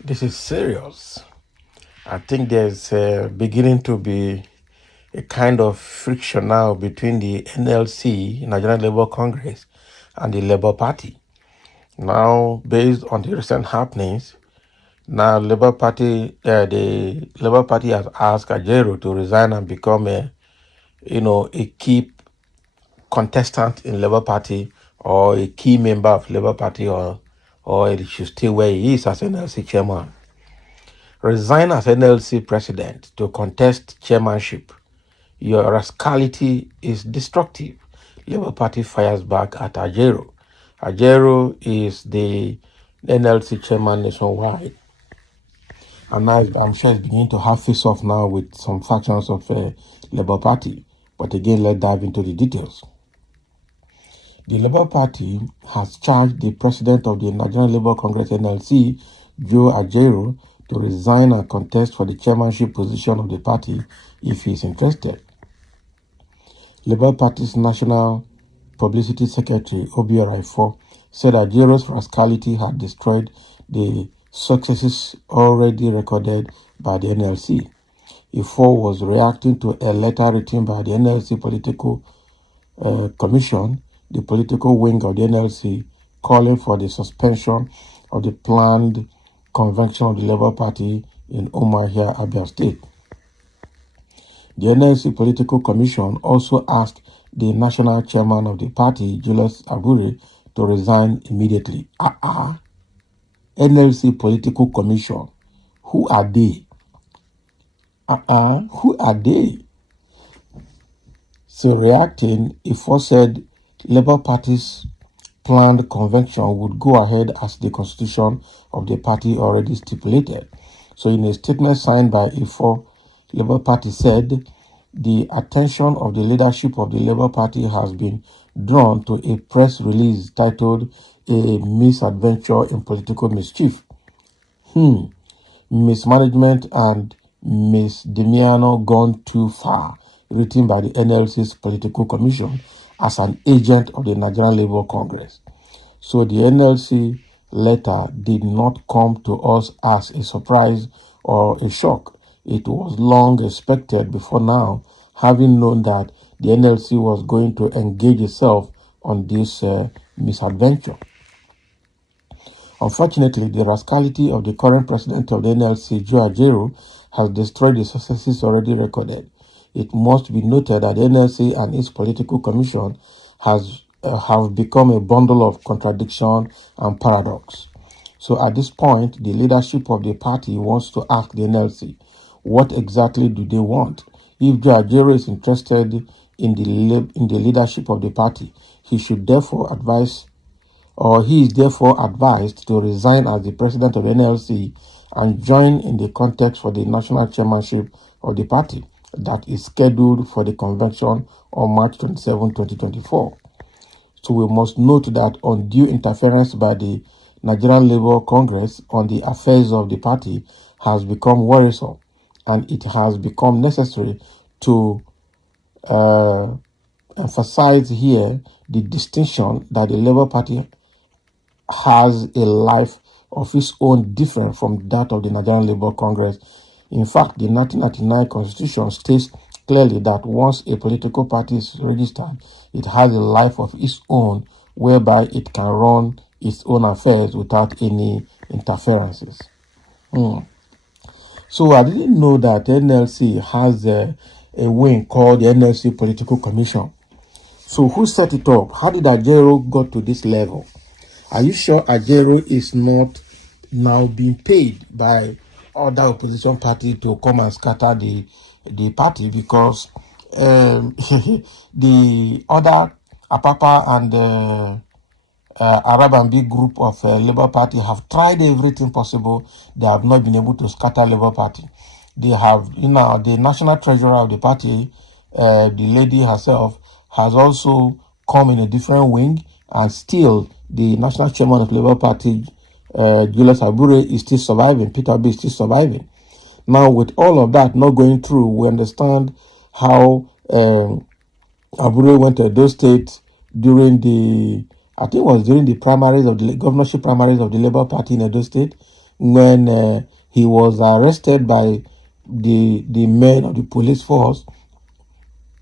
This is serious. I think there's beginning to be a kind of friction now between the NLC, Nigerian Labour Congress, and the Labour Party. Now, based on the recent happenings, now the Labour Party has asked Ajaero to resign and become a key contestant in Labour Party or a key member of Labour Party, or he should stay where he is as NLC chairman. Resign as NLC president to contest chairmanship. Your rascality is destructive. Labour Party fires back at Ajaero. Ajaero is the NLC chairman nationwide. And now I'm sure it's beginning to have face off now with some factions of Labour Party. But again, let's dive into the details. The Labour Party has charged the president of the Nigerian Labour Congress NLC, Joe Ajaero, to resign and contest for the chairmanship position of the party if he is interested. Labour Party's National Publicity Secretary, Abure, said Ajaero's rascality had destroyed the successes already recorded by the NLC. Ifo was reacting to a letter written by the NLC Political Commission, the political wing of the NLC, calling for the suspension of the planned convention of the Labour Party in Umuahia, Abure State. The NLC Political Commission also asked the national chairman of the party, Julius Abure, to resign immediately. NLC Political Commission, who are they? Who are they? So reacting, Ifo said Labour Party's planned convention would go ahead as the constitution of the party already stipulated. So in a statement signed by Ifo, Labour Party said the attention of the leadership of the Labour Party has been drawn to a press release titled "A Misadventure in Political Mischief, Mismanagement and Misdemeanor Gone Too Far," written by the NLC's Political Commission as an agent of the Nigerian Labour Congress. So the NLC letter did not come to us as a surprise or a shock. It was long expected before now, having known that the NLC was going to engage itself on this misadventure. Unfortunately, the rascality of the current president of the NLC, Joe Ajaero, has destroyed the successes already recorded. It must be noted that the NLC and its political commission have become a bundle of contradiction and paradox. So at this point, the leadership of the party wants to ask the NLC, what exactly do they want? If Joe Ajaero is interested in the leadership of the party, he is therefore advised to resign as the president of the NLC and join in the contest for the national chairmanship of the party that is scheduled for the convention on March 27, 2024. So we must note that undue interference by the Nigerian Labour Congress on the affairs of the party has become worrisome, and it has become necessary to emphasize here the distinction that the Labour Party has a life of its own different from that of the Nigerian Labour Congress. In fact, the 1999 Constitution states clearly that once a political party is registered, it has a life of its own whereby it can run its own affairs without any interferences. So I didn't know that NLC has a wing called the NLC Political Commission. So who set it up? How did Ajaero go to this level? Are you sure Ajaero is not now being paid by other opposition party to come and scatter the party? Because the other Apapa and Arab and big group of Labour Party have tried everything possible. They have not been able to scatter Labour Party. They have, the national treasurer of the party, the lady herself, has also come in a different wing, and still the national chairman of Labour Party, Julius Abure, is still surviving. Peter B is still surviving. Now, with all of that not going through, we understand how Abure went to Edo State during the primaries of the governorship primaries of the Labour Party in Edo State. when he was arrested by the men of the police force,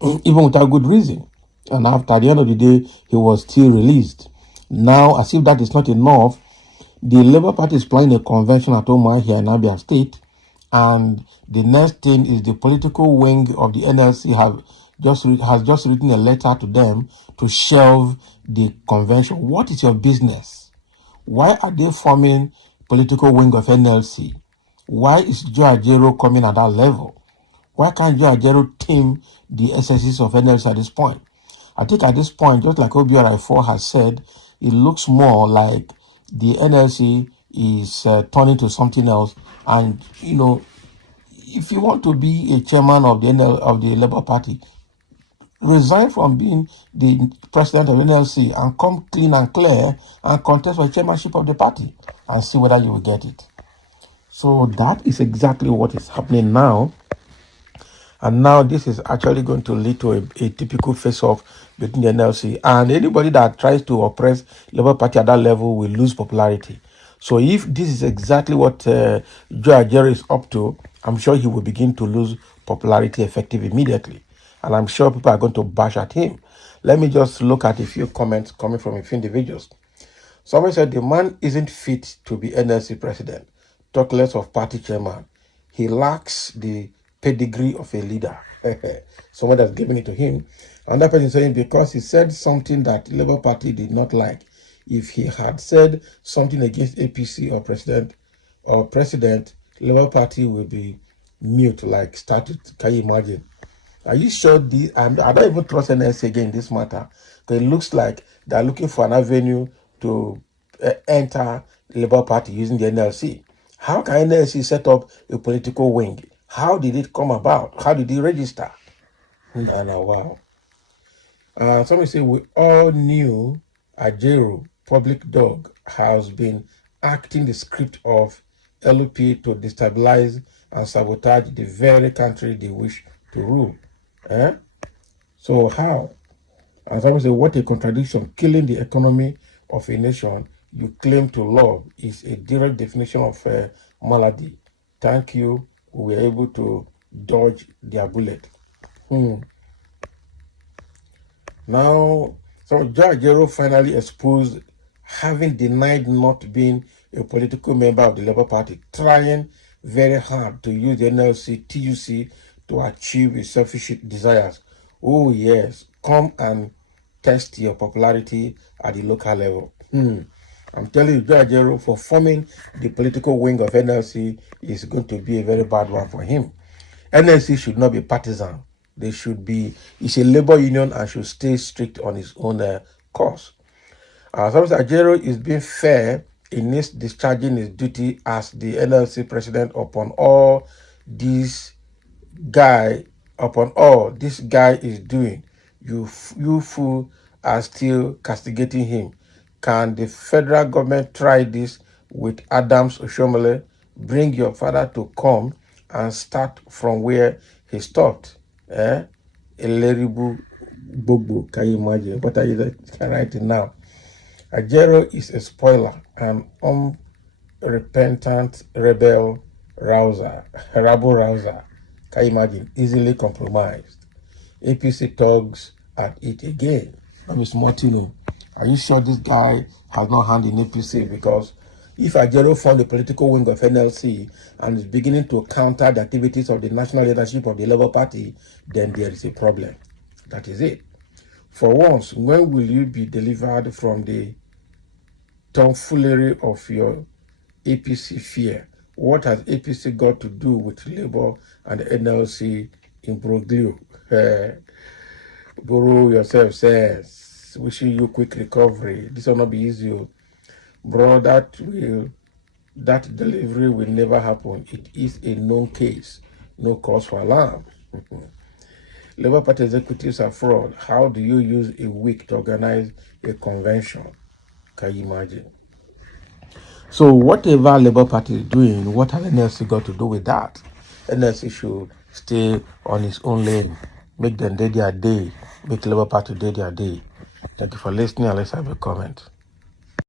even without good reason. And after the end of the day, he was still released. Now, as if that is not enough, the Labour Party is planning a convention at Omagh here in Abia State, and the next thing is the political wing of the NLC has just written a letter to them to shelve the convention. What is your business? Why are they forming political wing of NLC? Why is Joe Ajaero coming at that level? Why can't Joe Ajaero team the SSCs of NLC at this point? I think at this point, just like Abure has said, it looks more like the NLC is turning to something else. And, if you want to be a chairman of the Labour Party, resign from being the president of the NLC and come clean and clear and contest for chairmanship of the party and see whether you will get it. So that is exactly what is happening now. And now this is actually going to lead to a typical face-off between the NLC, and anybody that tries to oppress Labour Party at that level will lose popularity. So if this is exactly what Joe Ajaero is up to, I'm sure he will begin to lose popularity effective immediately. And I'm sure people are going to bash at him. Let me just look at a few comments coming from a few individuals. Someone said the man isn't fit to be NLC president. Talk less of party chairman. He lacks the pedigree of a leader. Someone that's giving it to him. Another person saying because he said something that the Labour Party did not like. If he had said something against APC or president, Labour Party will be mute like statute. Can you imagine? Are you sure I don't even trust NLC again in this matter? Because it looks like they're looking for an avenue to enter the Labour Party using the NLC. How can NLC set up a political wing? How did it come about? How did it register? Wow. Somebody say we all knew Ajaero, public dog, has been acting the script of LP to destabilize and sabotage the very country they wish to rule. So how? And somebody say what a contradiction. Killing the economy of a nation you claim to love is a direct definition of malady. Thank you. We were able to dodge their bullet. Now, so Joe Ajaero finally exposed having denied not being a political member of the Labour Party, trying very hard to use the NLC TUC to achieve his selfish desires. Oh yes, come and test your popularity at the local level. I'm telling you, Joe Ajaero, for forming the political wing of NLC is going to be a very bad one for him. NLC should not be partisan. They should be, it's a labor union and should stay strict on its own course. Sometimes Ajaero is being fair in his discharging his duty as the NLC president upon all this guy is doing. You fool are still castigating him. Can the federal government try this with Adams Oshomole? Bring your father to come and start from where he stopped. Eleribu Bogbo, can you imagine? What are you writing now? Ajaero is a spoiler, an unrepentant rebel rabble rouser. Can you imagine? Easily compromised. APC thugs at it again. Miss Martino, are you sure this guy has no hand in APC? Because if Ajaero formed the political wing of NLC and is beginning to counter the activities of the national leadership of the Labour Party, then there is a problem. That is it. For once, when will you be delivered from the tomfoolery of your APC fear? What has APC got to do with Labour and NLC imbroglio? Borrow yourself says, wishing you quick recovery. This will not be easy. Bro, that delivery will never happen. It is a known case. No cause for alarm. Labour Party executives are fraud. How do you use a week to organize a convention? Can you imagine? So whatever Labour Party is doing, what has NLC got to do with that? NLC should stay on its own lane. Make them day their day. Make Labour Party day their day. Thank you for listening. Let's have a comment.